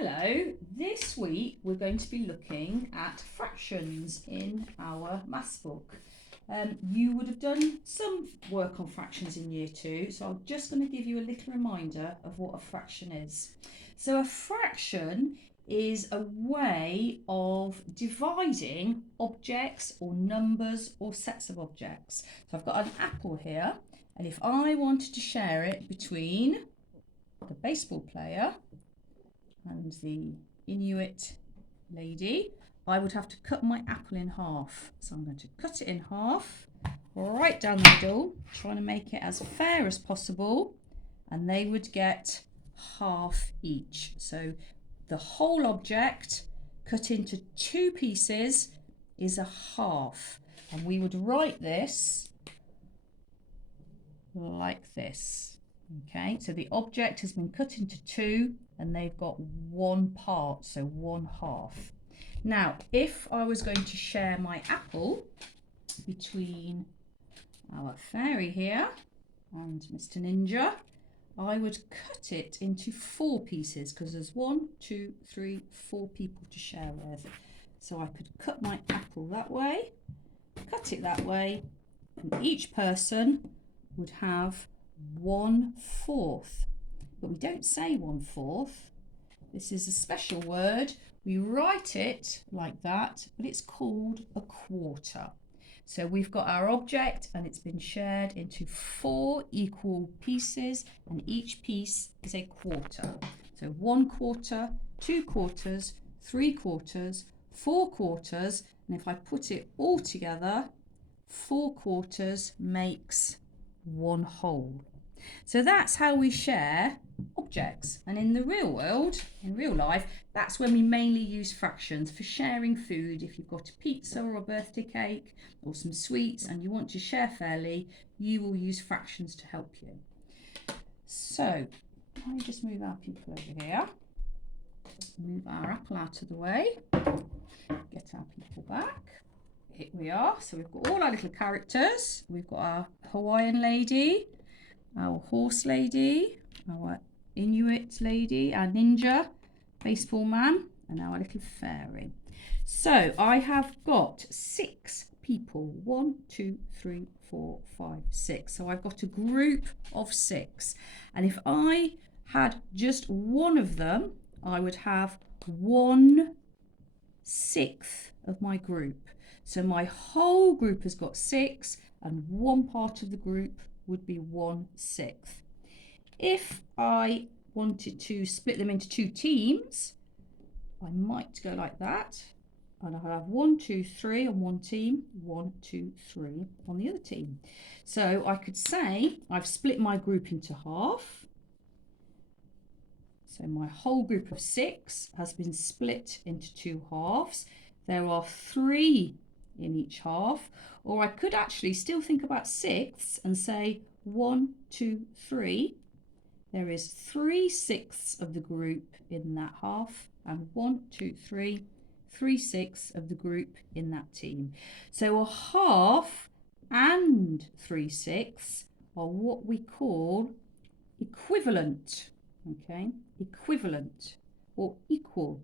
Hello, this week we're going to be looking at fractions in our maths book. You would have done some work on fractions in year 2, so I'm just going to give you a little reminder of what a fraction is. So a fraction is a way of dividing objects or numbers or sets of objects. So I've got an apple here, and if I wanted to share it between the baseball player and the Inuit lady, I would have to cut my apple in half. So I'm going to cut it in half, right down the middle, trying to make it as fair as possible, and they would get half each. So the whole object cut into 2 pieces is a half, and we would write this like this. Okay, so the object has been cut into 2 and they've got 1 part, so 1/2. Now, if I was going to share my apple between our fairy here and Mr. Ninja, I would cut it into 4 pieces because there's 1, 2, 3, 4 people to share with. So I could cut my apple that way, cut it that way, and each person would have 1/4. But we don't say 1/4. This is a special word. We write it like that, but it's called a quarter. So we've got our object and it's been shared into 4 equal pieces, and each piece is a quarter. So 1/4, 2/4, 3/4, 4/4, and if I put it all together, 4/4 makes 1 whole. So that's how we share objects. And in the real world, in real life, that's when we mainly use fractions for sharing food. If you've got a pizza or a birthday cake or some sweets and you want to share fairly, you will use fractions to help you. So let me just move our people over here. Move our apple out of the way. Get our people back. Here we are. So we've got all our little characters. We've got our Hawaiian lady, our horse lady, our Inuit lady, our ninja, baseball man, and our little fairy. So I have got 6 people. 1, 2, 3, 4, 5, 6. So I've got a group of 6. And if I had just one of them, I would have 1/6 of my group. So my whole group has got 6, and one part of the group would be 1/6. If I wanted to split them into 2 teams, I might go like that, and I'll have 1, 2, 3 on one team, 1, 2, 3 on the other team. So I could say I've split my group into half. So my whole group of 6 has been split into 2 halves. There are 3 in each half, or I could actually still think about 6ths and say 1, 2, 3. There is 3/6 of the group in that half, and 1, 2, 3, 3/6 of the group in that team. So a half and 3/6 are what we call equivalent. Okay, equivalent or equal.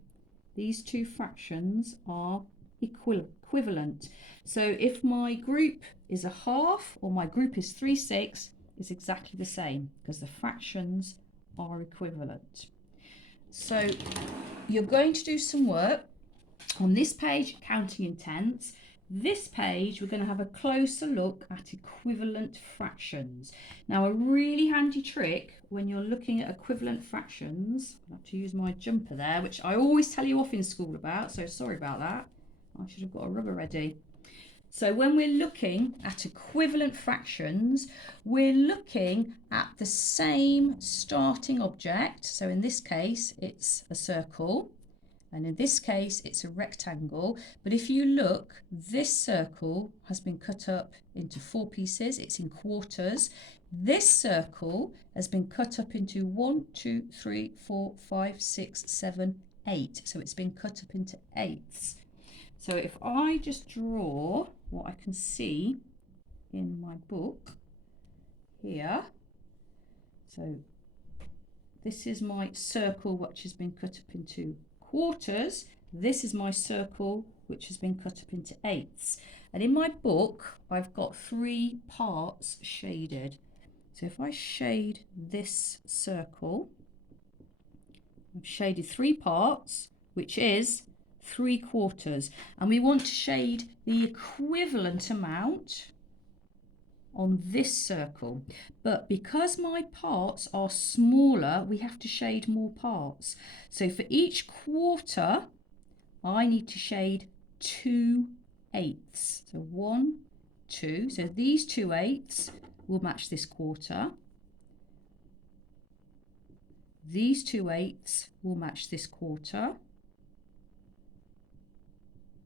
These 2 fractions are equivalent. So if my group is a half or my group is 3/6, it's exactly the same because the fractions are equivalent. So you're going to do some work on this page, counting in tenths. This page, we're going to have a closer look at equivalent fractions. Now, a really handy trick when you're looking at equivalent fractions, I have to use my jumper there, which I always tell you off in school about, so sorry about that. I should have got a rubber ready. So when we're looking at equivalent fractions, we're looking at the same starting object. So in this case, it's a circle. And in this case, it's a rectangle. But if you look, this circle has been cut up into 4 pieces. It's in quarters. This circle has been cut up into 1, 2, 3, 4, 5, 6, 7, 8. So it's been cut up into 8ths. So if I just draw what I can see in my book here. So this is my circle which has been cut up into quarters. This is my circle which has been cut up into eighths. And in my book, I've got 3 parts shaded. So if I shade this circle, I've shaded 3 parts, which is 3/4. And we want to shade the equivalent amount on this circle. But because my parts are smaller, we have to shade more parts. So for each quarter, I need to shade 2/8. So 1, 2. So these 2/8 will match this quarter. These 2/8 will match this quarter.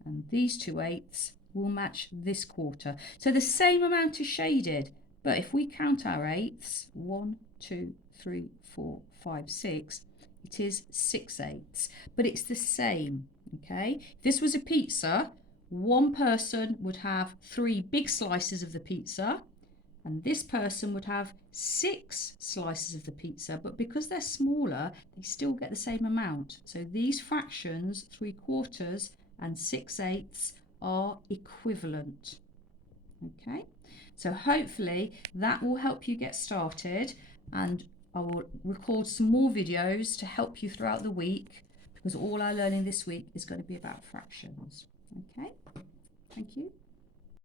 And these 2/8 will match this quarter. So the same amount is shaded. But if we count our eighths, 1, 2, 3, 4, 5, 6, it is 6/8. But it's the same. Okay, if this was a pizza, one person would have 3 big slices of the pizza, and this person would have 6 slices of the pizza. But because they're smaller, they still get the same amount. So these fractions, 3/4 and 6/8, are equivalent. Okay, so hopefully that will help you get started, and I will record some more videos to help you throughout the week, because all our learning this week is going to be about fractions. Okay, thank you.